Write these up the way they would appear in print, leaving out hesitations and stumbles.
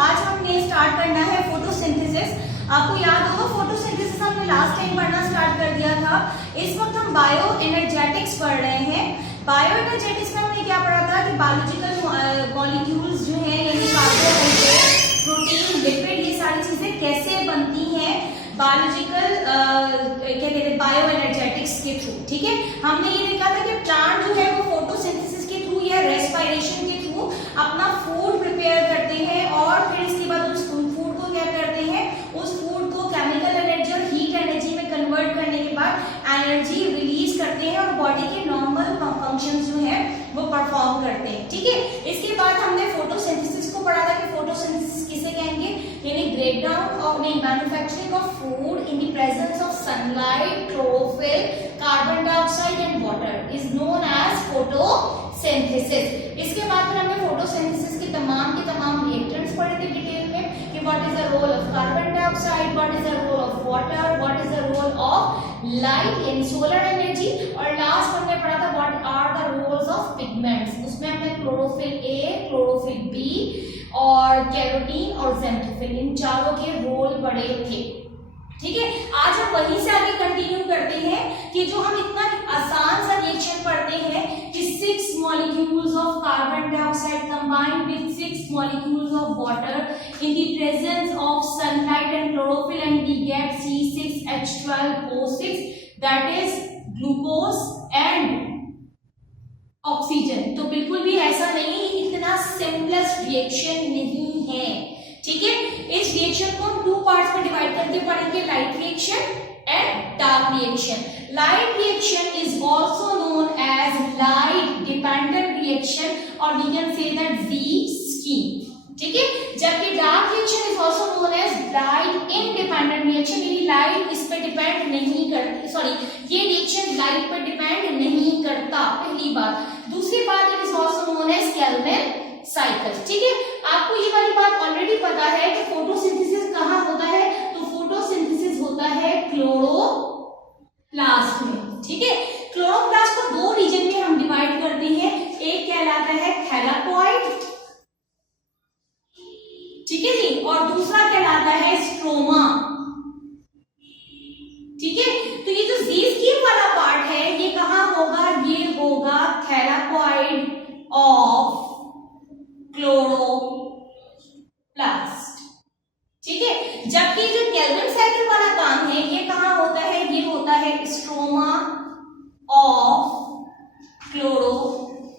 आज हमने स्टार्ट करना है फोटोसिंथेसिस। आपको याद होगा फोटोसिंथेसिस हमने लास्ट टाइम पढ़ना स्टार्ट कर दिया था। इस वक्त हम बायो एनर्जेटिक्स पढ़ रहे हैं। बायो एनर्जेटिक्स में हमने क्या पढ़ा था कि बायोलॉजिकल मॉलिक्यूल्स जो है यानी कार्बोहाइड्रेट, प्रोटीन, लिपिड, ये सारी चीजें कैसे बनती हैं बायोलॉजिकल क्या कहते हैं बायो एनर्जेटिक्स के थ्रू। ठीक है, हमने ये देखा था कि प्लांट जो है वो फोटोसिंथेसिस के थ्रू या रेस्पिरेशन के थ्रू अपना फूड प्रिपेयर करते हैं और फिर इसके बाद उस फूड को क्या करते हैं, उस फूड को केमिकल एनर्जी और हीट एनर्जी में कन्वर्ट करने के बाद एनर्जी रिलीज करते हैं और बॉडी के नॉर्मल फंक्शंस जो है वो परफॉर्म करते हैं। ठीक है, इसके बाद हमने फोटोसिंथेसिस को पढ़ा था कि फोटोसिंथेसिस किसे कहेंगे, यानी breakdown of manufacturing of food in the presence of sunlight, chlorophyll, carbon dioxide and water is known as photosynthesis. इसके बाद फिर हमने फोटोसिंथेसिस के तमाम रिएक्टेंट्स पढ़े थे डिटेल में कि what is the role of carbon dioxide, what is the role of water, what is the role of light यानी सोलर एनर्जी, और लास्ट हमने पढ़ा था what are the roles of pigments. उसमें हमने क्लोरोफिल ए, क्लोरोफिल बी और carotene और xanthophyll, इन चारों के रोल पढ़े थे। ठीक है, आज हम वहीं से आगे कंटिन्यू करते हैं कि जो हम इतना आसान सा रिएक्शन पढ़ते हैं कि 6 molecules of carbon dioxide combined with 6 molecules of water in the presence of sunlight and chlorophyll and we get C6H12O6 that is glucose and oxygen. तो बिल्कुल भी ऐसा नहीं, इतना सिंपलेस्ट रिएक्शन नहीं है। ठीक है, इस रिएक्शन को हम 2 पार्ट्स में डिवाइड करके पढ़ेंगे, light reaction and dark reaction. Light reaction is also known as light dependent reaction और we can say that Z scheme. ठीक है, जबकि dark reaction is also known as light independent reaction, यानी light इस पे depend नहीं करती, sorry ये रिएक्शन लाइट पर डिपेंड नहीं करता, पहली बात। दूसरी बात, it is also known as Calvin cycle. ठीक है, आपको ये वाली बात ऑलरेडी पता है कि फोटोसिंथेसिस कहाँ होता है, तो फोटोसिंथेसिस होता है क्लोरोप्लास्ट में। ठीक है, क्लोरोप्लास्ट को 2 रीजन में हम डिवाइड करते हैं, एक कहलाता है थैलाकोइड, ठीक है जी, और दूसरा कहलाता है स्ट्रोमा। ठीक है, तो ये जो Z स्कीम वाला पार्ट है ये कहां होगा, ये होगा थैलाकोइड ऑफ क्लोरोप्लास्ट। ठीक है, जबकि जो केल्विन साइकिल वाला काम है ये कहां होता है, ये होता है स्ट्रोमा ऑफ क्लोरोप्लास्ट।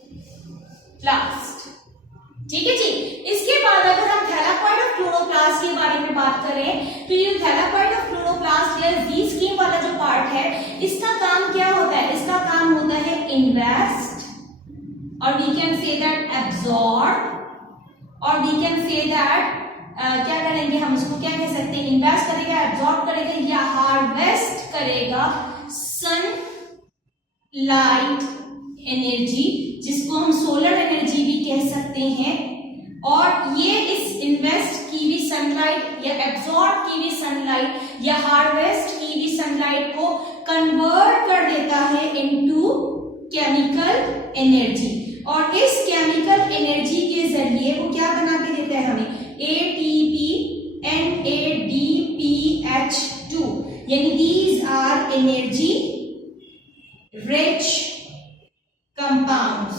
ठीक है जी, इसके बाद अगर हम थैलाकोइड ऑफ क्लोरोप्लास्ट के बारे में बात करें तो ये थैलाकोइड ऑफ क्लोरोप्लास्ट या Z स्कीम वाला जो पार्ट है इसका काम क्या होता है, इसका काम होता है इन्वेस्ट और we can say that absorb और वी कैन से दैट क्या करेंगे हम इसको क्या कह सकते हैं, इन्वेस्ट करेगा, एब्जॉर्ब करेगा या हार्वेस्ट करेगा सन लाइट एनर्जी, जिसको हम सोलर एनर्जी भी कह सकते हैं। और ये इस इन्वेस्ट की भी सनलाइट या एब्जॉर्ब की भी सनलाइट या हार्वेस्ट की भी सनलाइट को कन्वर्ट कर देता है इनटू केमिकल एनर्जी और इस केमिकल एनर्जी के जरिए वो क्या बना के देता है हमें, ATP NADPH2, यानी these are energy rich compounds,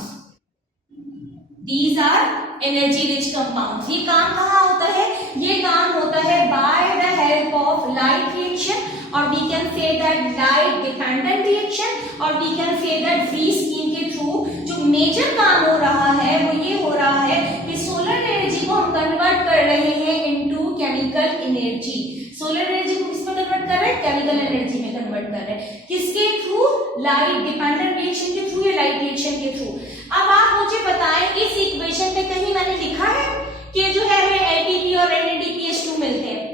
these are energy rich compounds। ये काम कहाँ होता है, ये काम होता है by the help of light reaction और we can say that light dependent reaction और we can say that Z scheme के थ्रू जो मेजर काम हो रहा है वो ये हो रहा है कि सोलर एनर्जी को हम कन्वर्ट कर रहे हैं into chemical energy. Solar energy को किस में कन्वर्ट कर रहे हैं, केमिकल एनर्जी में कन्वर्ट कर रहे हैं, किसके थ्रू, लाइट डिपेंडेंट रिएक्शन के थ्रू या लाइट रिएक्शन के थ्रू। अब आप मुझे बताएं इस इक्वेशन में कहीं मैंने लिखा है कि जो है हमें ATP और NADPH2 मिलते हैं।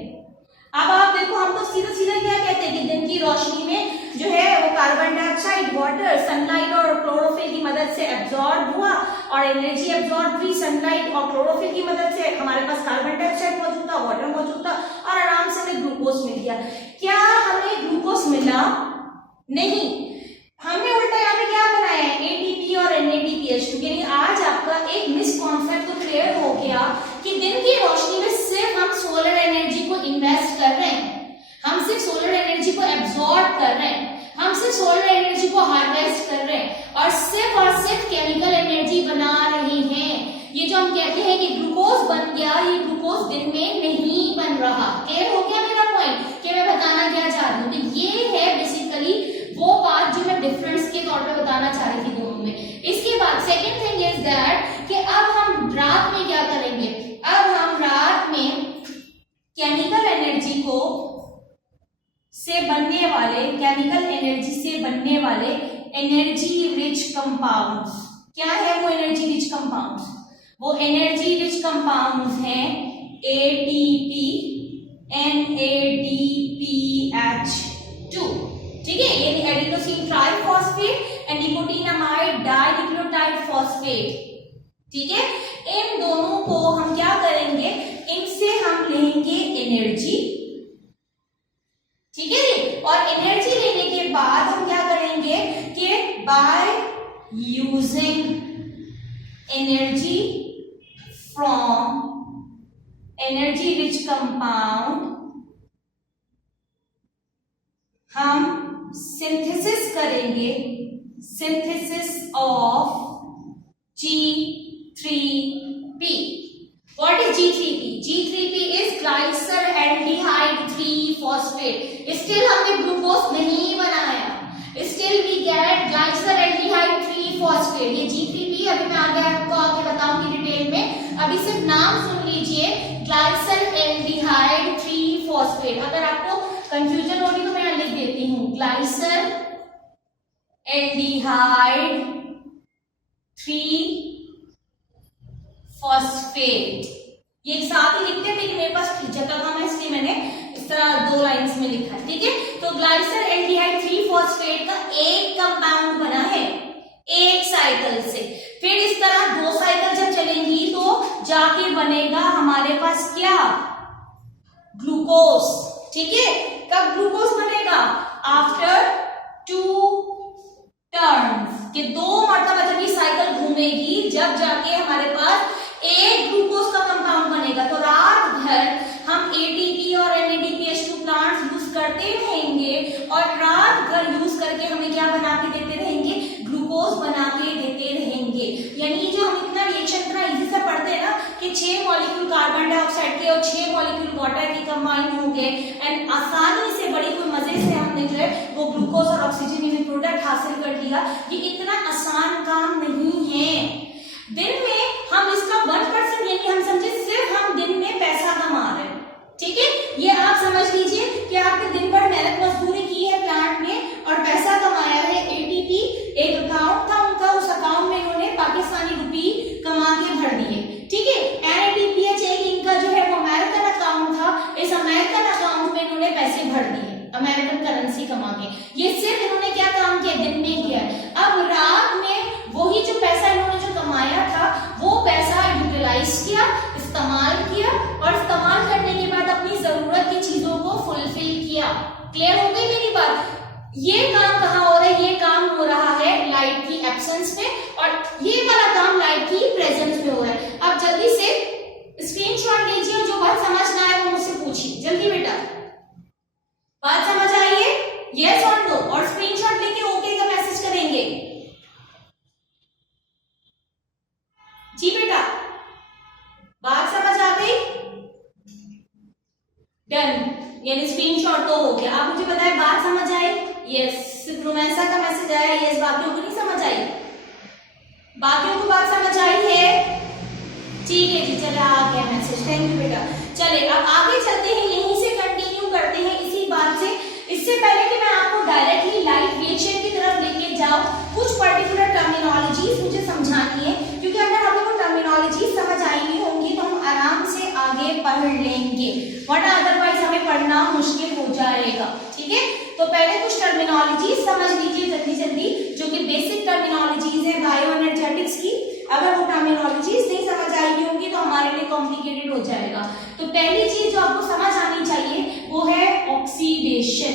अब आप देखो हम तो सीधा सीधा क्या कहते हैं कि दिन की रोशनी में जो है वो कार्बन डाइऑक्साइड, वाटर, सनलाइट और क्लोरोफिल की मदद से एब्जॉर्ब हुआ और एनर्जी एब्जॉर्ब हुई सनलाइट और क्लोरोफिल की मदद से, हमारे पास कार्बन डाइऑक्साइड मौजूद था, वाटर मौजूद था और आराम से हमें ग्लूकोज मिल गया। क्या हमें ग्लूकोज मिला? नहीं, हमने उल्टा यहाँ पे क्या बनाया है, ATP और NADPH2। यानी आज आपका एक मिस कॉन्सेप्ट तो क्लियर हो गया कि दिन की रोशनी में इन्वेस्ट कर रहे हैं, हम सिर्फ सोलर एनर्जी को एब्जॉर्ब कर रहे हैं, हम सिर्फ सोलर एनर्जी को हार्वेस्ट कर रहे हैं और सिर्फ केमिकल एनर्जी बना रहे हैं। ये जो हम कहते हैं कि ग्लूकोज बन गया, ये ग्लूकोज दिन में नहीं बन रहा। क्लियर हो गया मेरा पॉइंट कि मैं बताना क्या चाह रही हूँ? तो ये है बेसिकली वो बात जो मैं डिफरेंस के तौर पे बताना चाह रही थी दोनों में। इसके बाद सेकेंड थिंग इज दैट कि अब हम रात में क्या करेंगे? अब हम रात में केमिकल एनर्जी को से बनने वाले केमिकल एनर्जी से बनने वाले एनर्जी रिच कंपाउंड्स, क्या है वो एनर्जी रिच कंपाउंड्स? वो एनर्जी रिच कंपाउंड्स हैं ATP, NADPH2, ठीक है, ये adenosine triphosphate and nicotinamide dinucleotide phosphate, ठीक है। इन दोनों को हम क्या करेंगे? इनसे हम लेंगे एनर्जी, ठीक है जी। और एनर्जी लेने के बाद हम क्या करेंगे कि by using energy from energy rich compound हम सिंथेसिस करेंगे, synthesis of G3P। What is G3P? G3P is glyceraldehyde 3-phosphate। Still हमने ग्लूकोज नहीं बनाया, still we get glyceraldehyde 3-phosphate। ये G3P अभी मैं आपको आगे बताऊंगी डिटेल में, अभी सिर्फ नाम सुन लीजिए, glyceraldehyde 3-phosphate। अगर आपको कंफ्यूजन होगी तो मैं यहाँ लिख देती हूँ, glyceraldehyde 3-phosphate। ये एक साथ ही लिखते हैं लेकिन मेरे पास जगह कम है इसलिए मैंने इस तरह 2 लाइंस में लिखा है, ठीक है। तो ग्लाइसरएल्डिहाइड 3-phosphate का एक कंपाउंड बना है एक साइकिल से, फिर इस तरह 2 साइकिल जब चलेंगी तो जाके बनेगा हमारे पास क्या? ग्लूकोज, ठीक है। कब ग्लूकोज बनेगा? आफ्टर 2 टर्न्स, के 2 मरतबा जब ये साइकिल घूमेगी जब जाके हमारे पास एक ग्लूकोज का कंपाउंड बनेगा। तो रात भर हम ATP और NADPH2 प्लांट्स यूज करते रहेंगे और रात भर यूज करके हमें क्या बना के देते रहेंगे? ग्लूकोज बना के देते रहेंगे। यानी जो हम इतना रिएक्शन इतना इजी से पढ़ते हैं ना कि 6 मॉलिक्यूल कार्बन डाइऑक्साइड के और 6 मॉलिक्यूल वाटर के कंबाइन हो गए एंड आसानी से बड़ी कोई मजे से हमने जो है वो ग्लूकोज और ऑक्सीजन में प्रोडक्ट हासिल कर लिया। ये इतना आसान काम नहीं है। दिन में हम इसका 1% यानी हम समझे सिर्फ हम दिन में पैसा कमा रहे हैं, ठीक है। ये आप समझ लीजिए कि आपने दिन भर मेहनत मजदूरी की है प्लांट में और पैसा कमाया है। ATP एक अकाउंट था उनका, उस अकाउंट में इन्होंने पाकिस्तानी रुपी कमा के भर दिए, ठीक है। NADPH एक इनका जो है वो अमेरिकन अकाउंट था, इस अमेरिकन अकाउंट में इन्होंने पैसे भर दिए अमेरिकन करेंसी कमा के। ये सिर्फ इन्होंने क्या काम किया? दिन में किया। अब रात में वही जो पैसा इन्होंने जो कमाया था वो पैसा यूटिलाइज किया, इस्तेमाल किया और इस्तेमाल करने के बाद अपनी जरूरत की चीजों को फुलफिल किया। क्लियर हो गई मेरी बात? ये काम कहाँ हो रहा है? ये काम हो रहा है लाइट की एब्सेंस में और ये वाला काम लाइट की प्रेजेंस में हो रहा है। अब जल्दी से स्क्रीनशॉट लीजिए, जो बात समझ ना आए वो मुझसे पूछिए जल्दी बेटा। बात समझ आई है? यस और नो, और स्क्रीनशॉट लेके ओके का मैसेज करेंगे। जी बेटा, बात समझ आ गई? डन, यानी स्क्रीनशॉट तो हो गया। आप मुझे बताएं बात समझ आई? यस, सिर्फ रोमेंसा का मैसेज आया यस, बाकियों को नहीं समझ आई? बाकियों को बात समझ आई है? ठीक है जी, चले आ गया मैसेज, थैंक यू बेटा। चले अब आगे चलते हैं, यहीं से कंटिन्यू करते हैं इसी बात से। इससे पहले कि मैं आपको डायरेक्टली लाइट रिएक्शन की तरफ लेके जाऊं, कुछ पर्टिकुलर टर्मिनोलॉजीज मुझे समझानी है, क्योंकि अगर हमें वो टर्मिनोलॉजी समझ आई नहीं होंगी तो हम आराम से आगे पढ़ लेंगे, वरना अदरवाइज हमें पढ़ना मुश्किल हो जाएगा, ठीक है। तो पहले कुछ टर्मिनोलॉजीज समझ लीजिए जल्दी जल्दी, जो कि बेसिक टर्मिनोलॉजीज है बायो एनर्जेटिक्स की। अगर वो टर्मिनोलॉजीज नहीं समझ आई होंगी तो हमारे लिए कॉम्प्लिकेटेड हो जाएगा। तो पहली चीज जो आपको समझ आनी चाहिए वो है ऑक्सीडेशन,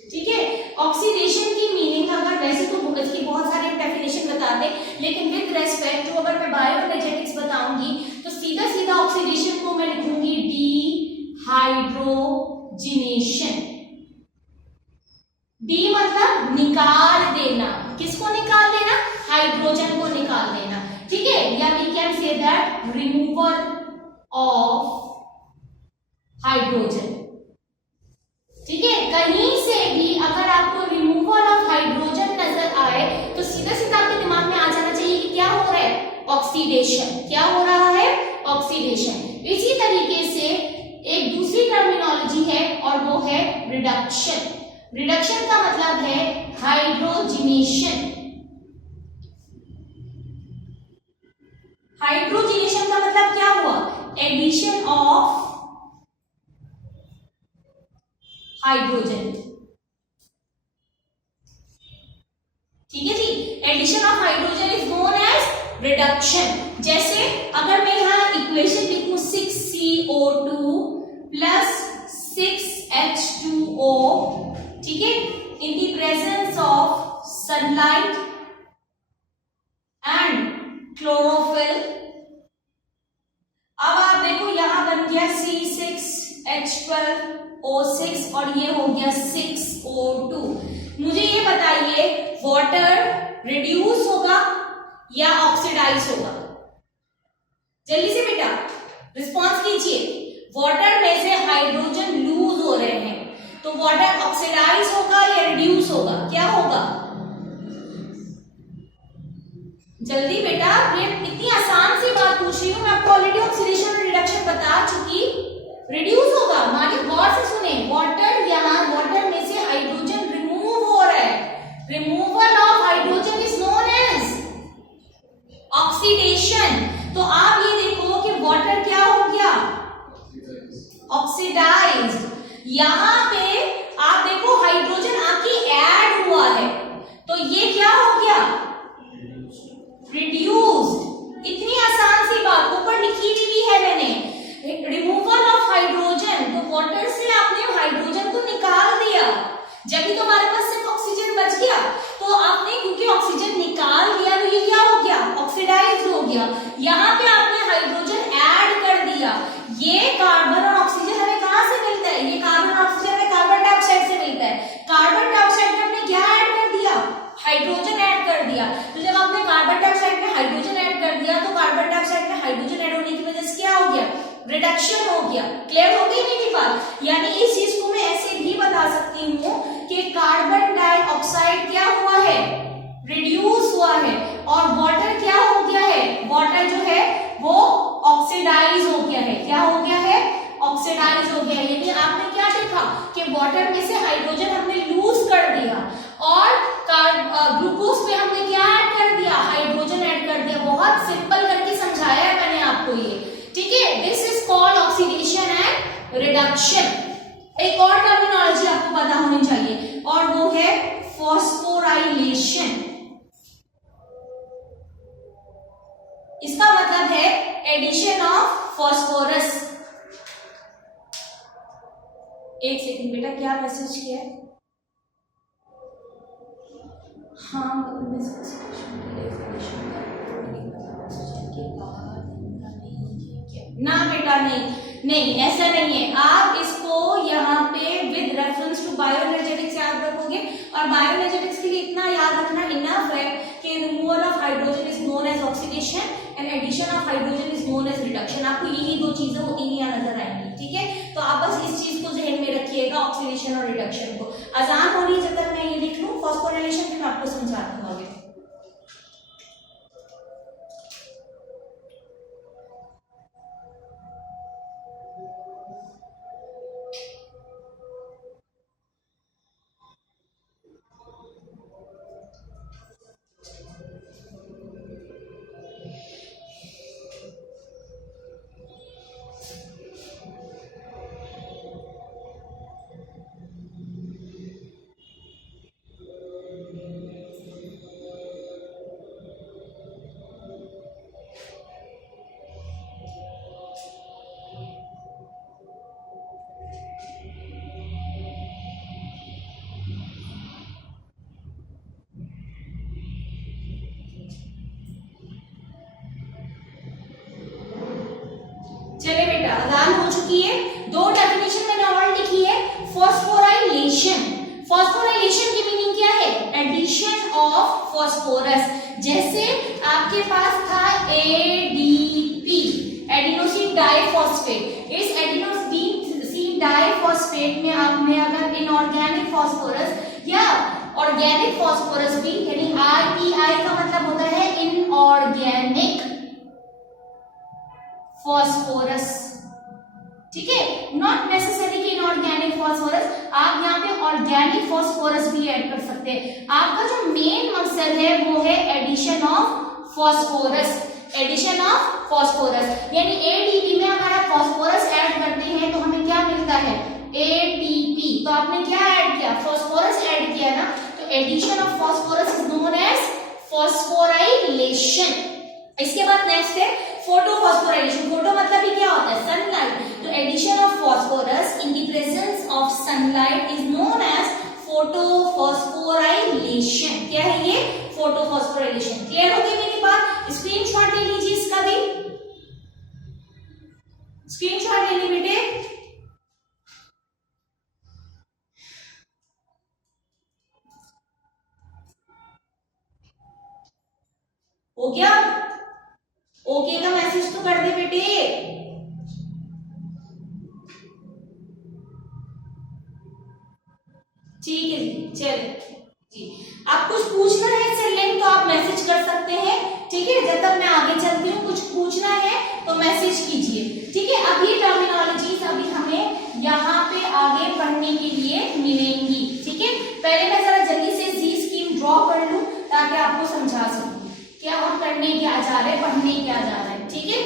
ठीक है। ऑक्सीडेशन की मीनिंग अगर वैसे तो इसकी बहुत सारे डेफिनेशन बताते, लेकिन विद रेस्पेक्ट जो अगर मैं बायो एनर्जेटिक्स बताऊंगी तो सीधा सीधा ऑक्सीडेशन को मैं लिखूंगी डिहाइड्रेशन। Of hydrogen. ठीक है, कहीं से भी अगर आपको रिमूवल ऑफ हाइड्रोजन नजर आए तो सीधा सीधा आपके दिमाग में आ जाना चाहिए कि क्या हो रहा है, ऑक्सीडेशन। क्या हो रहा है, ऑक्सीडेशन। इसी तरीके से एक दूसरी टर्मिनोलॉजी है और वो है रिडक्शन। रिडक्शन का मतलब है हाइड्रोजिनेशन। हाइड्रोजिनेशन का मतलब क्या हुआ, एडिशन ऑफ हाइड्रोजन। ठीक है जी, addition of hydrogen is known as reduction. जैसे अगर मैं यहां इक्वेशन लिखूं 6CO2 प्लस 6H2O, ठीक है, इन the presence of sunlight and chlorophyll. अब आप देखो यहां बन गया C6H12O6 और ये हो गया 6O2। मुझे ये बताइए वाटर रिड्यूस होगा या ऑक्सीडाइज होगा, जल्दी से बेटा रिस्पॉन्स कीजिए। वाटर में से हाइड्रोजन लूज हो रहे हैं तो वाटर ऑक्सीडाइज होगा या रिड्यूस होगा, क्या होगा, जल्दी बेटा। मैं इतनी आसान सी बात पूछ रही हूँ, मैं आपको ऑलरेडी ऑक्सीडेशन और रिडक्शन बता चुकी। रिड्यूस होगा, मानिए गौर से सुने, वाटर यहाँ वाटर में से हाइड्रोजन रिमूव हो रहा है। Removal of hydrogen is known as oxidation. तो आप ये देखो कि वाटर क्या हो गया, ऑक्सीडाइज्ड। यहां पे आप देखो हाइड्रोजन आके ऐड हुआ है तो ये क्या हो गया, रिड्यूस्ड। इतनी आसान सी बात ऊपर लिखी हुई भी है मैंने, रिमूवल ऑफ हाइड्रोजन। तो वाटर से आपने हाइड्रोजन को निकाल दिया, जब भी तुम्हारे पास सिर्फ ऑक्सीजन बच गया तो आपने, क्योंकि ऑक्सीजन निकाल दिया तो ये क्या हो गया, ऑक्सीडाइज हो गया। यहाँ पे आपने हाइड्रोजन ऐड कर दिया। ये कार्बन और ऑक्सीजन हमें कहां से मिलता है, ये कार्बन और ऑक्सीजन हमें कार्बन डाइऑक्साइड से मिलता है। कार्बन डाइऑक्साइड में हमने क्या ऐड कर दिया, हाइड्रोजन ऐड कर दिया। तो जब आपने कार्बन डाइऑक्साइड में हाइड्रोजन ऐड कर दिया तो कार्बन डाइऑक्साइड में हाइड्रोजन ऐड होने की वजह से क्या हो गया, रिडक्शन हो गया। क्लियर हो गई मेरी बात। यानी इस चीज को मैं ऐसे भी बता सकती हूँ कि कार्बन डाइऑक्साइड क्या हुआ है, रिड्यूस हुआ है, और वाटर क्या हो गया है, वाटर जो है वो ऑक्सीडाइज हो गया है। क्या हो गया है, ऑक्सीडाइज हो गया। यानी आपने क्या देखा कि वाटर में से हाइड्रोजन हमने लूज कर दिया और ग्लूकोज पे हमने क्या ऐड कर दिया, हाइड्रोजन ऐड कर दिया। बहुत सिंपल करके समझाया है मैंने आपको ये, ठीक है। This is called oxidation and reduction. एक और टर्मिनोलॉजी आपको पता होनी चाहिए और वो है फॉस्फोराइलेशन। इसका मतलब है एडिशन ऑफ फॉस्फोरस। एक सेकंड बेटा, क्या मैसेज किया है, हाँ ना बेटा, नहीं ऐसा नहीं है। आप इसको यहाँ पे विद रेफरेंस टू बायोएनर्जेटिक्स याद रखोगे और बायोएनर्जेटिक्स के लिए इतना याद रखना इनफ है कि removal of hydrogen is known as oxidation and addition of hydrogen is known as reduction. आपको यही दो चीजें होती नहीं नजर आएंगी, ठीक है। तो आप बस इस चीज को जहन में रखिएगा, ऑक्सीडेशन और रिडक्शन को। आसान हो रही है जब तक मैं ये लिख लूं फॉस्फोराइलेशन, फिर मैं आपको समझाती हूँ आगे। चले बेटा, अजान हो चुकी है। दो डेफिनेशन मैंने और लिखी है। फॉस्फोराइलेशन, फॉस्फोराइलेशन की मीनिंग क्या है, एडिशन ऑफ फॉस्फोरस। जैसे आपके पास था एडीपी, एडिनोसिन डाइफॉस्फेट फॉस्फेट। इस एडिनोसिन डाइफॉस्फेट में आपने अगर इनऑर्गेनिक फास्फोरस या ऑर्गेनिक फास्फोरस भी, यानी IPI का मतलब होता है इनऑर्गेनिक फास्फोरस, ठीक है, नॉट नेसेसरी कि इनऑर्गेनिक फास्फोरस, आप यहाँ पे ऑर्गेनिक फास्फोरस भी ऐड कर सकते हैं। आपका जो मेन मकसद है वो है addition of phosphorus, addition of phosphorus, यानी ADP में अगर आप फास्फोरस ऐड करते हैं तो हमें क्या मिलता है, ATP। तो आपने क्या ऐड किया, फास्फोरस ऐड किया ना, तो addition of phosphorus is known as phosphorylation. इसके बाद नेक्स्ट है फोटोफॉस्फोराइलेशन। फोटो मतलब ही क्या होता है, सनलाइट। तो addition of phosphorus in the presence of sunlight is known as photophosphorylation. क्या है ये, फोटोफॉस्फोराइलेशन। क्लियर हो गई मेरी बात, स्क्रीनशॉट ले लीजिए इसका भी, स्क्रीनशॉट ले ली बेटे। हो गया, ओके का मैसेज तो कर दे बेटे। ठीक है जी, चलिए जी, आप कुछ पूछना है इससे लिंक तो आप मैसेज कर सकते हैं, ठीक है। जब तक मैं आगे चलती हूँ, कुछ पूछना है तो मैसेज कीजिए, ठीक है। अब ये टर्मिनोलॉजीज अभी हमें यहाँ पे आगे पढ़ने के लिए मिलेंगी, ठीक है। पहले मैं जरा जल्दी से जी स्कीम ड्रॉ कर लूं ताकि आपको समझा सकूं क्या हम करने क्या जा रहे हैं, पढ़ने क्या जा रहे हैं, ठीक है।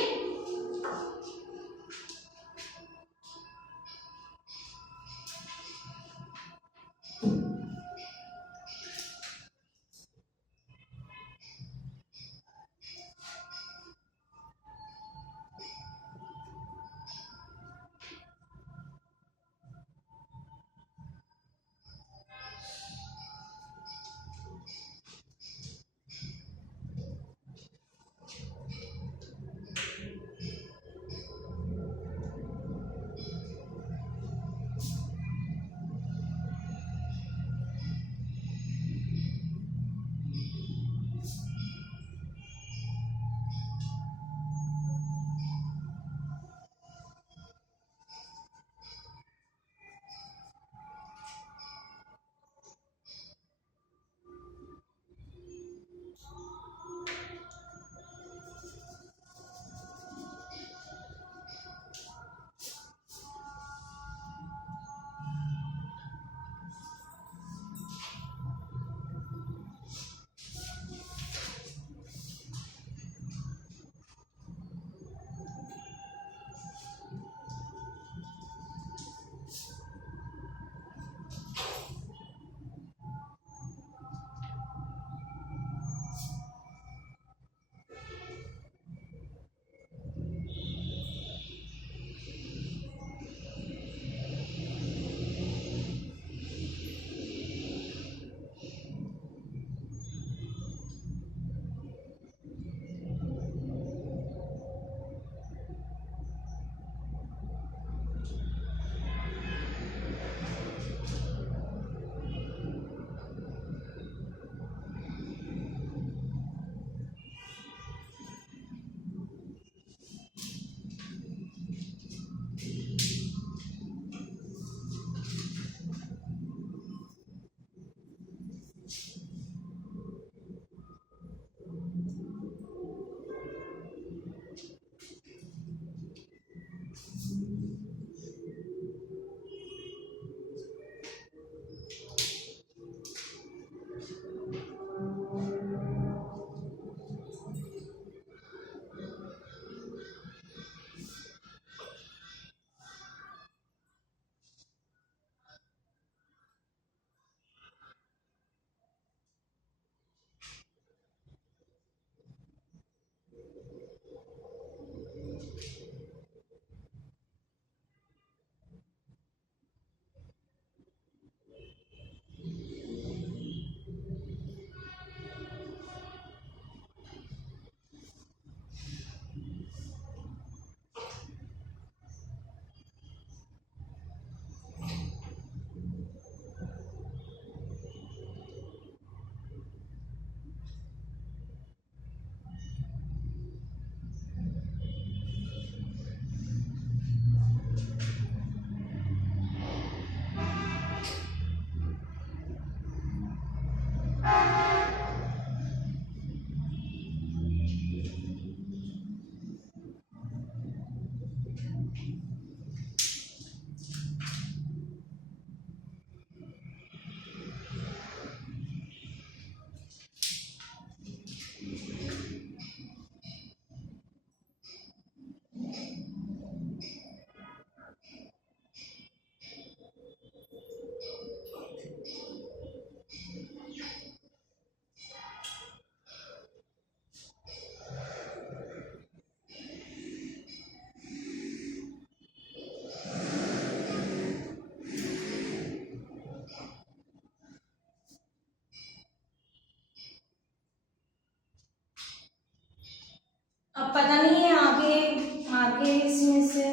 से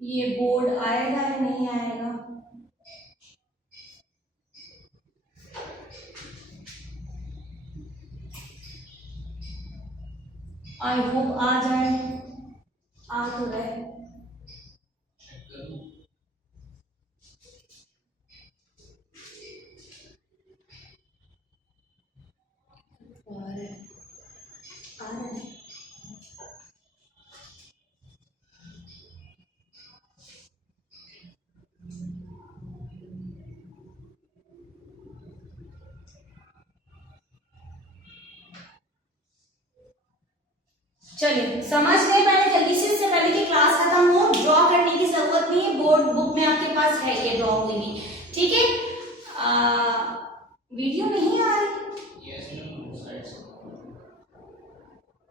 ये बोर्ड आएगा या नहीं आएगा। आई होप आ जाए, आ तो रहे। आ रहे हैं। चलिए समझ गए। मैंने जल्दी से इससे पहले कि क्लास खत्म हो, ड्रॉ करने की जरूरत नहीं है, बोर्ड बुक में आपके पास है ये ड्रॉ हुई भी, ठीक है। वीडियो नहीं आ रही।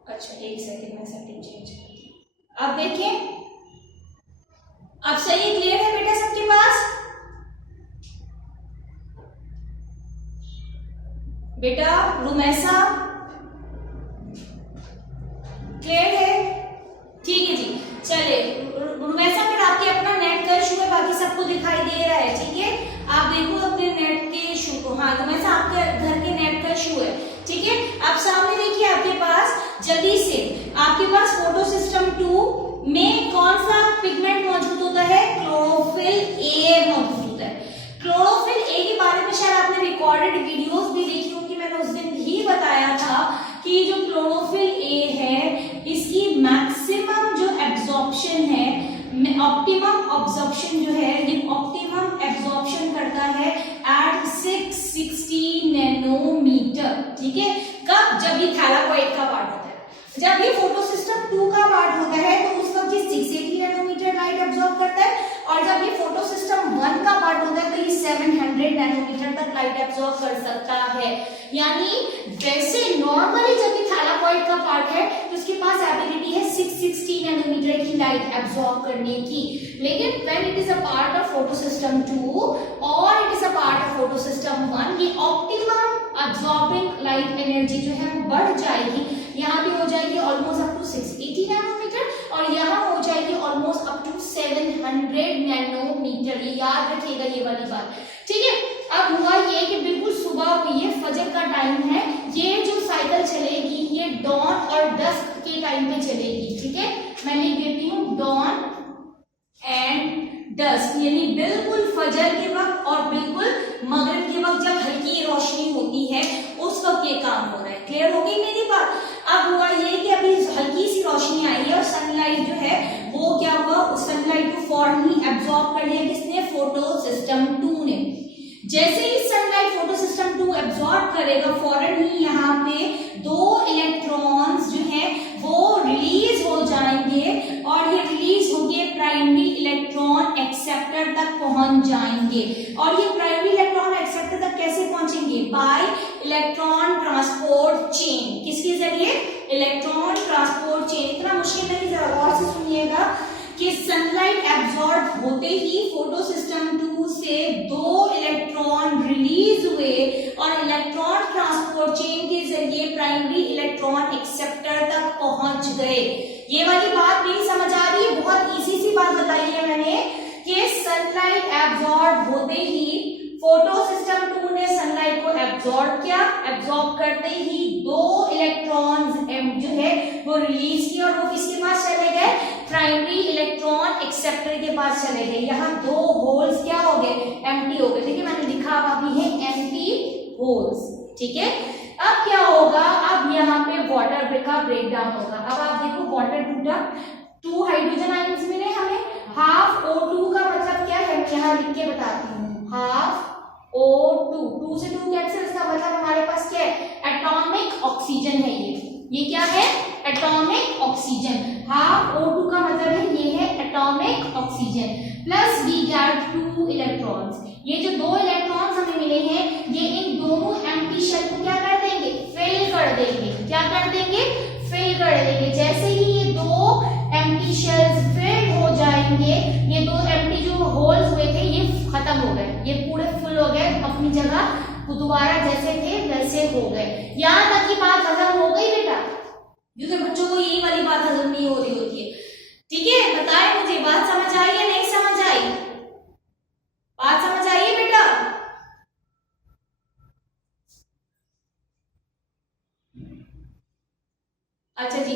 अच्छा एक सेकंड में सेटिंग चेंज करती हूँ। अब देखिए, अब सही क्लियर है बेटा सबके पास? बेटा रुमैसा क्लियर है? ठीक है जी। चलिए रुमैसा फिर आपके अपना नेट का इशू है, बाकी सबको दिखाई दे रहा है, ठीक है। आप देखो अपने नेट के इशू को। हाँ रुमैसा आपके घर के नेट का इशू है, ठीक है। अब सामने देखिए आपके पास, जल्दी से आपके पास फोटो सिस्टम 2 में कौन सा पिगमेंट मौजूद होता है? क्लोरोफिल ए मौजूद होता है। क्लोरोफिल ए के बारे में शायद आपने रिकॉर्डेड वीडियोस भी देखी होंगी। मैंने उस दिन ही बताया था कि जो क्लोरोफिल ए है इसकी मैक्सिमम जो एब्जॉर्प्शन है, ऑप्टिमम ऑब्जॉर्प्शन जो है, ये ऑप्टिमम एब्जॉर्प्शन करता है एट 660 नैनोमीटर, ठीक है। कब? जब ये थैलाकोइड का पार्ट होता है। जब ये फोटो सिस्टम 2 का पार्ट होता है तो उस वक्त ये 680 नैनोमीटर लाइट एब्जॉर्ब करता है, और जब ये फोटो सिस्टम 1 का पार्ट होता है तो ये 700 नैनोमीटर तक लाइट एब्जॉर्ब कर सकता है। यानी वैसे नॉर्मली जब ये थैलाकोइड का पार्ट है तो उसके पास एबिलिटी है 660 नैनोमीटर की लाइट एब्जॉर्ब करने की, लेकिन when it is a part of photo system 2 और it is a part of photo system 1, ये ऑप्टिमम एब्जॉर्बिंग लाइट एनर्जी जो है वो बढ़ जाएगी। यहाँ पे हो जाएगी ऑलमोस्ट अप टू 680 नैनोमीटर, और यहाँ हो जाएगी ऑलमोस्ट अप टू 700 नैनोमीटर। ये याद रखिएगा ये वाली बात, ठीक है। अब हुआ ये कि बिल्कुल सुबह हुई है, फजर का टाइम है, ये जो साइकिल चलेगी ये डॉन और डस्क के टाइम पे चलेगी, ठीक है। मैं लिख देती हूँ डॉन एंड डस्क, यानी बिल्कुल फजर के वक्त और बिल्कुल मगरिब के वक्त जब हल्की रोशनी होती है उस वक्त ये काम हो रहा है। क्लियर हो गई मेरी बात? अब हुआ ये कि अभी हल्की सी रोशनी आई है और सनलाइट जो है वो क्या हुआ, उस सनलाइट को फौरन ही एब्जॉर्ब कर लिया किसने? फोटो सिस्टम 2 ने। जैसे ही सनलाइट फोटो सिस्टम 2 एब्जॉर्ब करेगा, फौरन ही यहाँ पे 2 इलेक्ट्रॉन्स जो है वो रिलीज हो जाएंगे, और ये रिलीज होके प्राइमरी इलेक्ट्रॉन एक्सेप्टर तक पहुंच जाएंगे। और ये प्राइमरी इलेक्ट्रॉन एक्सेप्टर तक कैसे पहुंचेंगे? Bye electron transport chain. किसके जरिए? Electron transport chain. इतना मुश्किल नहीं, जरा गौर से सुनिएगा कि सनलाइट एब्जॉर्ब होते ही फोटो सिस्टम 2 से 2 इलेक्ट्रॉन रिलीज हुए और इलेक्ट्रॉन ट्रांसपोर्ट चेन के जरिए प्राइमरी इलेक्ट्रॉन एक्सेप्टर तक पहुंच गए। ये वाली बात नहीं समझ आ रही है? बहुत इजी सी बात बताई है मैंने कि सनलाइट एब्जॉर्ब होते ही फोटो सिस्टम 2 ने सनलाइट को एब्जॉर्ब किया, एब्जॉर्ब करते ही 2 इलेक्ट्रॉन्स जो है वो रिलीज किए और वो किसके पास चले गए? प्राइमरी इलेक्ट्रॉन एक्सेप्टर के पास चले गए। यहाँ 2 होल्स क्या हो गए? एम्प्टी हो गए। देखिए मैंने लिखा हुआ भी है एम्प्टी होल्स, ठीक है। अब क्या होगा? अब यहाँ पे वाटर का ब्रेकडाउन होगा। अब आप देखो वाटर टूटा, 2 हाइड्रोजन आयंस मिले हमें, हाफ O2 का मतलब क्या है? मैं यहाँ लिख के बताती हूँ, हाफ O2, 2 से 2 कैंसिल, इसका मतलब हमारे पास क्या है? एटॉमिक ऑक्सीजन है ये क्या है? Atomic oxygen. हाफ O2 का मतलब है ये है atomic oxygen, plus we get 2 electrons. ये जो 2 इलेक्ट्रॉन्स हमें मिले हैं ये इन दोनों एम्प्टी शेल को क्या कर देंगे? फिल कर देंगे। क्या कर देंगे? फिल कर देंगे। जैसे ही ये 2 एम्प्टी शेल्स फिल हो जाएंगे, ये 2 एम्प्टी जो होल्स हुए थे ये खत्म हो गए, ये पूरे फुल हो गए, अपनी जगह दोबारा जैसे थे वैसे हो गए। यहाँ तक की बात हजम हो गई बेटा? क्योंकि बच्चों को यही वाली बात हजम नहीं हो रही होती है।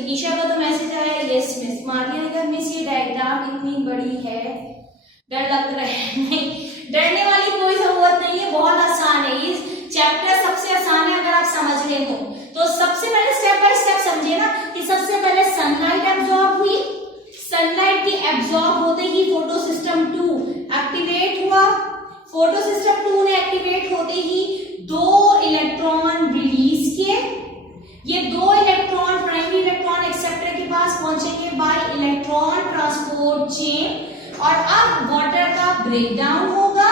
ईशा का तो मैसेज आया यस मिस। मारिया ने कहा मिस ये डायग्राम इतनी बड़ी है, डर लग रहा है। नहीं, डरने वाली कोई जरूरत नहीं है, बहुत आसान है ये चैप्टर, सबसे आसान है अगर आप समझ रहे हो तो। सबसे पहले स्टेप बाय स्टेप समझे ना कि सबसे पहले सनलाइट एब्जॉर्ब हुई, सनलाइट के एब्जॉर्ब होते ही फोटो सिस्टम 2 एक्टिवेट हुआ, फोटो सिस्टम 2 ने एक्टिवेट होते ही 2 इलेक्ट्रॉन रिलीज किए। ये 2 इलेक्ट्रॉन प्राइमरी इलेक्ट्रॉन एक्सेप्टर के पास पहुंचेंगे बाय इलेक्ट्रॉन ट्रांसपोर्ट चेन। और अब वाटर का ब्रेकडाउन होगा,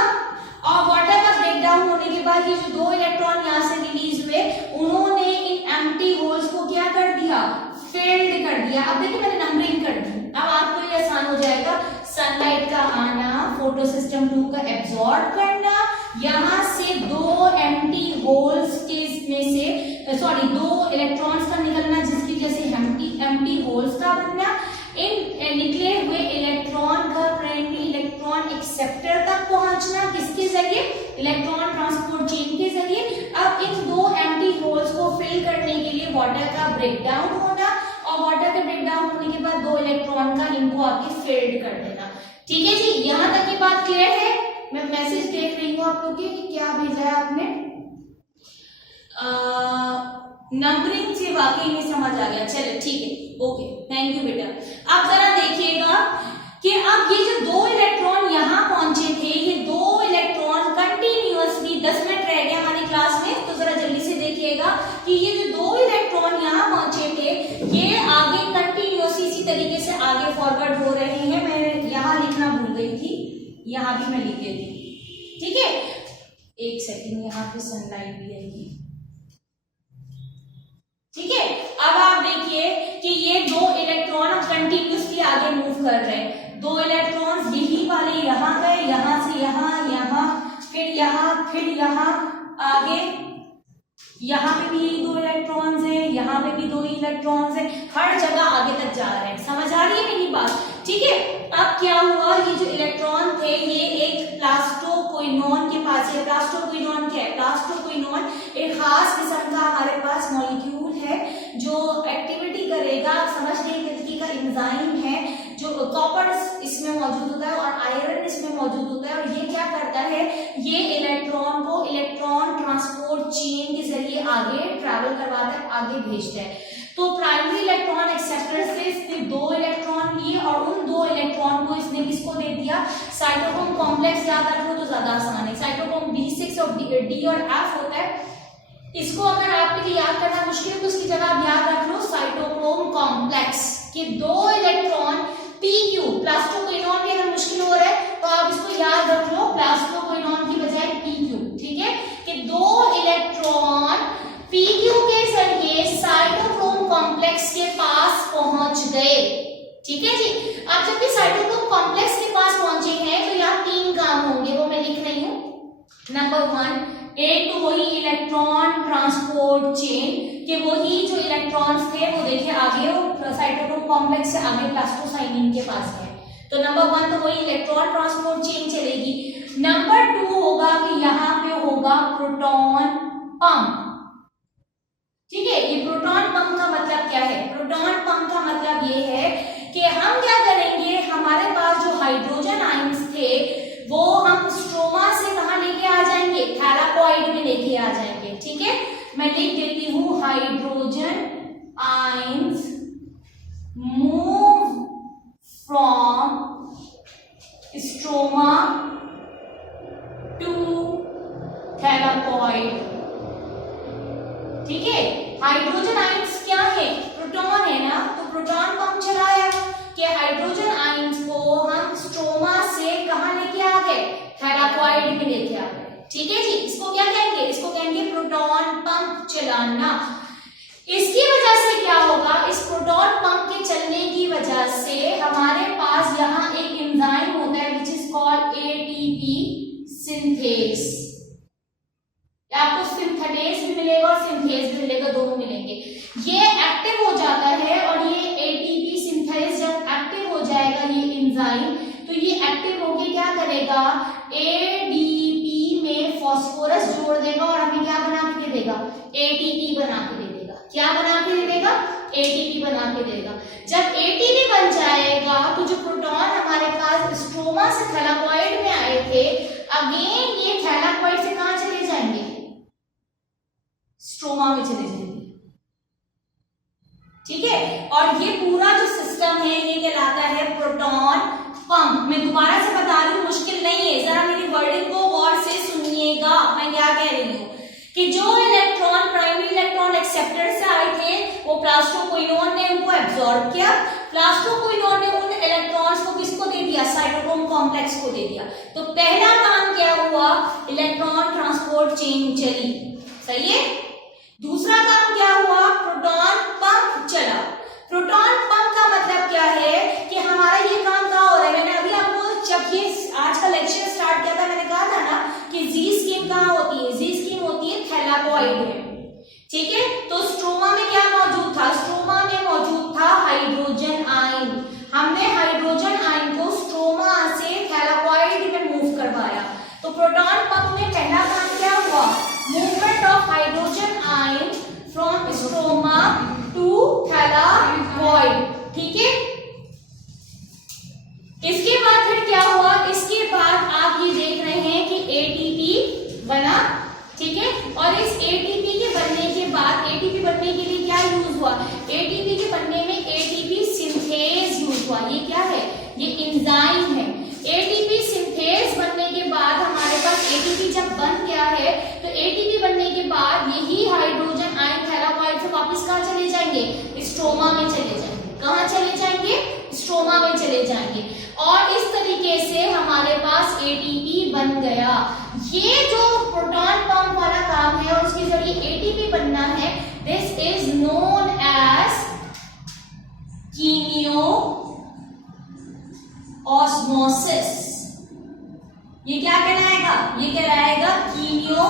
और वाटर का ब्रेकडाउन होने के बाद ये जो 2 इलेक्ट्रॉन यहाँ से रिलीज हुए उन्होंने इन एम्प्टी होल्स को क्या कर दिया, फिल्ड कर दिया। अब देखिए मैंने नंबरिंग कर दी, अब आपको ये आसान हो जाएगा। सनलाइट का आना, फोटो सिस्टम 2 का एब्जॉर्ब करना, यहां से 2 एम्प्टी होल्स के में से 2 इलेक्ट्रॉन्स का निकलना जिसकी वजह से एम्प्टी होल्स का बनना, इन निकले हुए इलेक्ट्रॉन का प्राइमरी इलेक्ट्रॉन एक्सेप्टर तक पहुंचना किसके जरिए, इलेक्ट्रॉन ट्रांसपोर्ट चेन के जरिए। अब इन 2 एम्प्टी होल्स को फिल करने के लिए वाटर का ब्रेकडाउन होना, और वाटर का ब्रेकडाउन होने के बाद 2 इलेक्ट्रॉन का इनको आके फिल्ड कर देना। ठीक है जी, यहां तक की बात क्लियर है। मैं मैसेज देख रही हूँ आप लोग के कि क्या भेजा है आपने। नंबरिंग से वाकई में समझ आ गया, चलो ठीक है, ओके, थैंक यू बेटा। अब जरा देखिएगा कि अब ये जो 2 इलेक्ट्रॉन यहाँ पहुंचे थे, ये 2 इलेक्ट्रॉन कंटिन्यूअसली 10 मिनट रह गए हमारी क्लास में, तो जरा जल्दी से देखिएगा कि ये जो 2 इलेक्ट्रॉन यहाँ पहुंचे थे ये आगे कंटिन्यूअसली इसी तरीके से आगे फॉरवर्ड हो रहे हैं। मैं यहाँ लिखना भूल गई थी, यहाँ भी मैं लिख देती, ठीक है। एक सेकंड, यहाँ पे सनलाइट भी आएगी, ठीक है। अब आप देखिए कि ये 2 इलेक्ट्रॉन अब कंटिन्यूअसली आगे मूव कर रहे हैं। 2 इलेक्ट्रॉन्स यही वाले यहाँ गए, यहाँ से यहाँ, यहाँ फिर यहाँ आगे, यहाँ पे भी 2 इलेक्ट्रॉन्स है, यहाँ पे भी 2 इलेक्ट्रॉन्स है, हर जगह आगे तक जा रहे हैं। समझ आ रही है मेरी बात, ठीक है। अब क्या हुआ, ये जो इलेक्ट्रॉन थे ये एक प्लास्टोक्विनोन के पास है। प्लास्टोक्विनोन क्या है, प्लास्टोक्विनोन एक खास किस्म का हमारे पास मॉलिक्यूल है जो एक्टिविटी करेगा, समझने की तरीके का एंजाइम है, जो कॉपर इसमें मौजूद होता है और आयरन इसमें मौजूद होता है। और ये क्या करता है, ये इलेक्ट्रॉन को इलेक्ट्रॉन ट्रांसपोर्ट चेन के जरिए आगे ट्रैवल करवाता है, आगे भेजता है। तो प्राइमरी इलेक्ट्रॉन एक्सेप्टर से इसने 2 इलेक्ट्रॉन लिए और उन 2 इलेक्ट्रॉन को इसने किसको दे दिया, साइटोक्रोम कॉम्प्लेक्स याद रख लो तो ज्यादा आसान है। साइटोक्रोम B6 और D और F होता है। इसको अगर आपके लिए याद करना मुश्किल है तो उसकी जगह आप याद रख लो साइटोक्रोम कॉम्प्लेक्स के 2 इलेक्ट्रॉन PQ, प्लास्टोक्विनोन भी अगर मुश्किल हो रहा है तो आप इसको याद रख लो प्लास्टोक्विनोन की बजाय PQ, ठीक है, कि 2 इलेक्ट्रॉन PQ के जरिए साइटोक्रोम कॉम्प्लेक्स के पास पहुंच गए। ठीक है जी। अब जब साइटोक्रोम कॉम्प्लेक्स के पास पहुंचे हैं तो यहाँ 3 काम होंगे, वो मैं लिख रही हूँ। नंबर 1, एक तो वही इलेक्ट्रॉन ट्रांसपोर्ट चेन के वही जो इलेक्ट्रॉन्स थे वो देखिए आगे वो साइटोक्रोम कॉम्प्लेक्स से आगे प्लास्टोसाइनिन के पास है। तो नंबर 1 तो वही इलेक्ट्रॉन ट्रांसपोर्ट चेन चलेगी। नंबर 2 होगा कि यहाँ पे होगा प्रोटॉन पंप। ठीक है, ये प्रोटॉन पंप का मतलब क्या है? प्रोटॉन पंप का मतलब ये है कि हम क्या करेंगे, हमारे पास जो हाइड्रोजन आयंस थे वो हम स्ट्रोमा से कहां लेके आ जाएंगे, थैलाकॉइड में लेके आ जाएंगे। ठीक है, मैं लिख देती हूं hydrogen ions move from stroma to thylakoid. ठीक है, हाइड्रोजन आयंस क्या है? प्रोटॉन है ना, तो प्रोटॉन पंप चलाया कि हाइड्रोजन आयंस को हम स्ट्रोमा से कहां लेके आ गए, थैलाकॉइड में लेके आ गए। ठीक है जी, इसको क्या कहेंगे? इसको कहेंगे प्रोटॉन पंप चलाना। इसकी वजह से क्या होगा, इस प्रोटॉन पंप के चलने की वजह से हमारे पास यहाँ एक एंजाइम होता है which is called ATP synthase. आपको सिंथेस भी मिलेगा और सिंथेस भी मिलेगा, दोनों मिलेंगे। ये एक्टिव हो जाता है और ये एटीपी सिंथेस जब एक्टिव हो जाएगा ये एंजाइम, तो ये एक्टिव होके क्या करेगा, एडीपी में फास्फोरस जोड़ देगा और हमें क्या बना के दे देगा, एटीपी बना के दे देगा। क्या बना के दे देगा? एटीपी बना के देगा। जब एटीपी बन जाएगा तो जो प्रोटॉन हमारे पास स्ट्रोमा से थैलाकॉइड में आए थे, अगेन ये थैलाकॉइड से कहां चले जाएंगे, स्ट्रोमा में चले जाएंगे। ठीक है, और ये पूरा जो सिस्टम है ये कहलाता है प्रोटॉन पंप। मैं दोबारा से बता रही हूँ, मुश्किल नहीं है, जरा मेरी वर्डिंग को गौर से सुनिएगा मैं क्या कह रही हूँ कि जो इलेक्ट्रॉन प्राइमरी इलेक्ट्रॉन एक्सेप्टर से आए थे वो प्लास्टोक्विनोन ने उनको एब्जॉर्ब किया। प्लास्टोक्विनोन ने उन इलेक्ट्रॉन्स को किसको दे दिया, साइटोक्रोम कॉम्प्लेक्स को दे दिया। तो पहला काम क्या हुआ, इलेक्ट्रॉन ट्रांसपोर्ट चेन चली, सही है। दूसरा काम क्या हुआ, प्रोटॉन पंप चला। प्रोटॉन पंप का मतलब क्या है कि हमारा ये काम कहाँ हो रहा है, मैंने अभी आपको जब ये आज का लेक्चर स्टार्ट किया था मैंने कहा था ना कि जी स्कीम कहाँ होती है, जी स्कीम होती है थैलाकॉइड में। ठीक है, तो स्ट्रोमा में क्या मौजूद था, स्ट्रोमा में मौजूद था हाइड्रोजन आयन। हमने हाइड्रोजन आयन को स्ट्रोमा से थैलाकॉइड में मूव करवाया। तो प्रोटॉन पंप में पहला काम क्या हुआ, movement of hydrogen ion from stroma to thylakoid. ठीक है, इसके बाद फिर क्या हुआ, इसके बाद आप ये देख रहे हैं कि एटीपी बना। ठीक है, और इस एटीपी के बनने के बाद, एटीपी बनने के लिए क्या यूज हुआ, एटीपी के बनने में एटीपी सिंथेज यूज हुआ। ये क्या है, ये एंजाइम है। एटीपी सिंथेज बनने के बाद हमारे पास एटीपी जब बन गया है तो एटीपी बनने के बाद यही हाइड्रोजन आयन थैलाकॉइड से वापस कहाँ चले जाएंगे, स्ट्रोमा में चले जाएंगे। कहाँ चले जाएंगे, स्ट्रोमा में चले जाएंगे। और इस तरीके से हमारे पास एटीपी बन गया। ये जो प्रोटॉन पंप वाला काम है और उसके जरिए एटीपी बनना है, this is known as chemiosmosis. ये क्या कहलाएगा, ये कहलाएगा कीमियो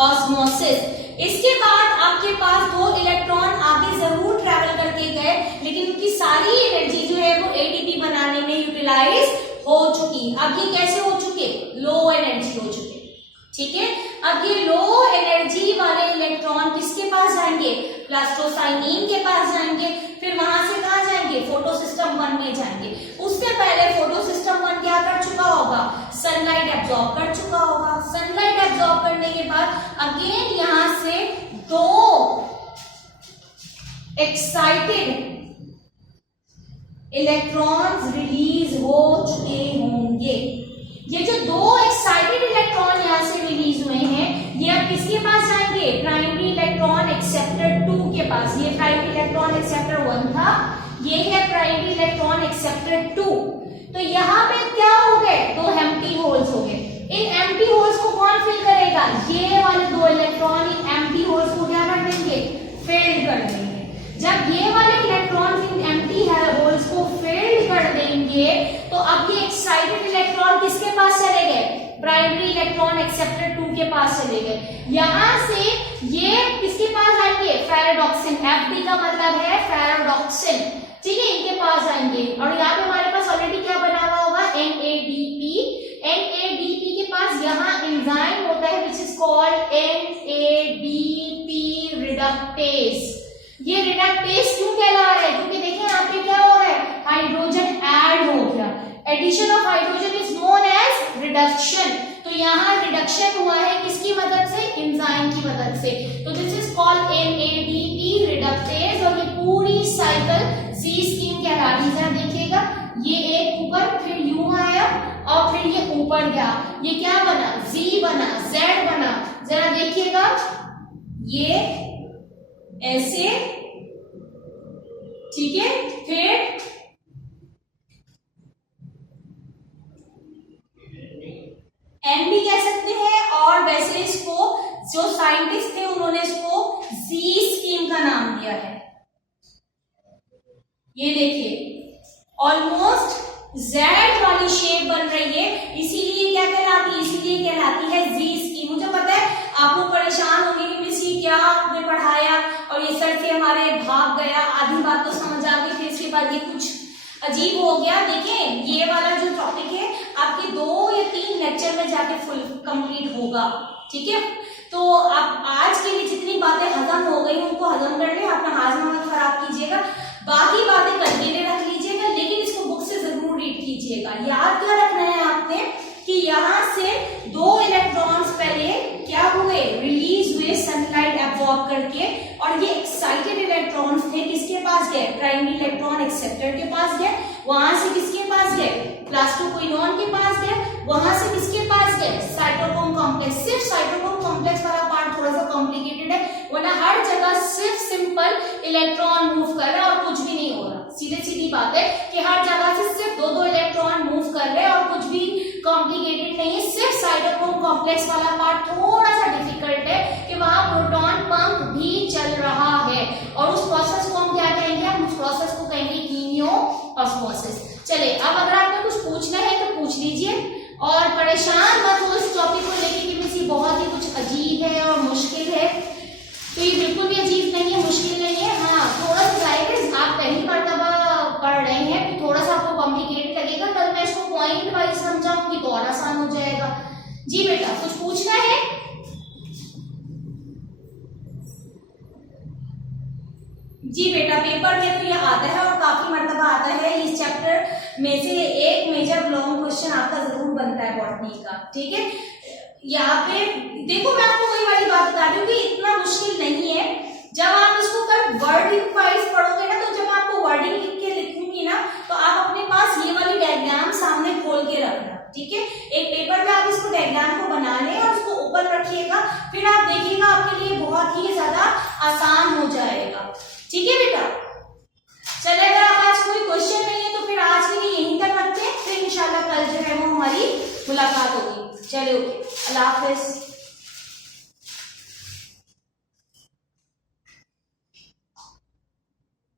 ऑस्मोसिस। इसके बाद आपके पास दो इलेक्ट्रॉन आगे जरूर ट्रैवल करके गए, लेकिन उनकी सारी एनर्जी जो है वो एटीपी बनाने में यूटिलाइज हो चुकी। अब ये कैसे हो चुके, लो एनर्जी हो चुके। ठीक है, अब ये लो एनर्जी वाले इलेक्ट्रॉन किसके पास जाएंगे, प्लास्टोसाइनिन के पास जाएंगे। फिर वहां से कहां जाएंगे, फोटोसिस्टम 1 में जाएंगे। उससे पहले फोटोसिस्टम 1 क्या कर चुका होगा, सनलाइट एब्जॉर्ब कर चुका होगा। सनलाइट एब्जॉर्ब करने के बाद अगेन यहां से दो एक्साइटेड इलेक्ट्रॉन्स रिलीज हो चुके होंगे। ये जो दो एक्साइटेड इलेक्ट्रॉन यहां से रिलीज हुए हैं, ये अब किसके पास जाएंगे, प्राइमरी इलेक्ट्रॉन एक्सेप्टर 2 के पास। ये प्राइमरी इलेक्ट्रॉन एक्सेप्टर 1 था, ये है प्राइमरी इलेक्ट्रॉन एक्सेप्टर 2। तो यहाँ पे क्या हो गए, दो एम्प्टी होल्स हो गए। इन एम्प्टी होल्स को कौन फिल करेगा, ये वाले दो इलेक्ट्रॉन इन एम्प्टी होल्स को क्या कर देंगे, फिल कर देंगे। जब ये वाले इलेक्ट्रॉन इन एम्प्टी होल्स को फिल कर देंगे तो अब ये एक्साइटेड इलेक्ट्रॉन किसके पास चले गए, प्राइमरी इलेक्ट्रॉन एक्सेप्टर 2 के पास चले गए। यहां से ये किसके पास आएंगे, फेराडॉक्सिन। एफडी का मतलब है फेराडॉक्सिन। ठीक है, इनके पास आएंगे। और यहाँ पे हमारे पास ऑलरेडी क्या बना हुआ होगा, NADP। NADP के पास यहाँ एंजाइम होता है which is called NADP reductase. ये रिडक्टेज क्यों कहला रहा है, क्योंकि देखिए यहाँ पे क्या हो रहा है, हाइड्रोजन ऐड हो गया। Addition of hydrogen is known as reduction. तो यहाँ रिडक्शन हुआ है किसकी मदद से, एंजाइम की मदद से। तो this is called NADP reductase. और ये पूरी साइकिल जी स्कीम कहलाती है। जरा देखिएगा, ये एक ऊपर फिर यूं आया और फिर ये ऊपर गया, ये क्या बना, Z बना, Z बना। जरा देखिएगा, ये ऐसे, ठीक है, फिर एन भी कह सकते हैं। और वैसे इसको जो साइंटिस्ट थे उन्होंने इसको जी स्कीम का नाम दिया है। ये देखिए ऑलमोस्ट जेड वाली शेप बन रही है, इसीलिए क्या कहलाती है, इसीलिए कहलाती है जी स्कीम। मुझे पता है आप लोग परेशान होंगे कि मिस ये क्या आपने पढ़ाया और ये सर से हमारे भाग गया, आधी बात तो समझ आ गई, फिर इसके बाद ये कुछ अजीब हो गया। देखें, ये वाला जो टॉपिक है आपके 2 या 3 लेक्चर में जाके फुल कंप्लीट होगा। ठीक है, तो आप आज के लिए जितनी बातें हजम हो गई उनको हजम कर ले, अपना हाजमा मत खराब कीजिएगा, बाकी बातें कल के लिए रख लीजिएगा, लेकिन इसको बुक से जरूर रीड कीजिएगा। याद क्या रखना है आपने कि यहाँ से 2 इलेक्ट्रॉन्स पहले क्या हुए, रिलीज हुए सनलाइट एब्जॉर्ब करके, और ये एक्साइटेड इलेक्ट्रॉन्स थे किसके पास गए, प्राइमरी इलेक्ट्रॉन एक्सेप्टर के पास गए, वहां से किसके पास गए, प्लास्टोक्विनोन के पास गए, वहां से किसके पास गए, साइटोक्रोम कॉम्प्लेक्स। सिर्फ साइटोक्रोम कॉम्प्लेक्स वाला पार्ट थोड़ा सा कॉम्प्लिकेटेड है, वरना हर जगह सिर्फ सिंपल इलेक्ट्रॉन मूव कर रहा है और कुछ भी नहीं हो रहा। सीधे सीधी बात है कि हर जगह से सिर्फ 2-2 इलेक्ट्रॉन मूव कर रहे हैं और कुछ भी कॉम्प्लिकेटेड नहीं है। सिर्फ साइटोक्रोम कॉम्प्लेक्स वाला पार्ट थोड़ा सा डिफिकल्ट है कि वहां प्रोटॉन पंप भी चल रहा है, और उस प्रोसेस को हम क्या कहेंगे, हम उस प्रोसेस को कहेंगे कीमियो ऑस्मोसिस। चलिए, अब अगर आपको कुछ पूछना है तो पूछ लीजिए, और परेशान मत हो इस टॉपिक को लेके कि मिस ये बहुत ही कुछ अजीब है और मुश्किल है। तो ये बिल्कुल भी अजीब नहीं है, मुश्किल नहीं है। हाँ, थोड़ा सा जाएगा, आप पहली मर्तबा पढ़ रहे हैं तो थोड़ा सा आपको कॉम्प्लिकेटेड लगेगा, कल मैं इसको पॉइंट वाइज समझाऊंगी तो और आसान हो जाएगा। जी बेटा, कुछ पूछना है? जी बेटा, पेपर में तो ये आता है और काफी मर्तबा आता है। इस चैप्टर में से एक मेजर लॉन्ग क्वेश्चन आपका जरूर बनता है बॉटनी का, ठीक है। यहाँ पे देखो, मैं आपको वही वाली बात बता रही हूँ कि इतना मुश्किल नहीं है। जब आप इसको कल वर्डिंग वाइज पढ़ोगे ना, तो जब आपको वर्डिंग लिख के लिखूंगी ना, तो आप अपने पास ये वाली डायग्राम सामने खोल के रखना, ठीक है। एक पेपर में आप इसको डायग्राम को बना लें और उसको ऊपर रखिएगा, फिर आप देखिएगा आपके लिए बहुत ही ज्यादा आसान हो जाएगा, ठीक है बेटा। चले, अगर आज कोई क्वेश्चन नहीं है तो फिर आज के लिए यहीं तक रखते हैं, फिर इंशाल्लाह कल जो है वो हमारी मुलाकात होगी। चलिए, ओके, अल्लाह हाफिज।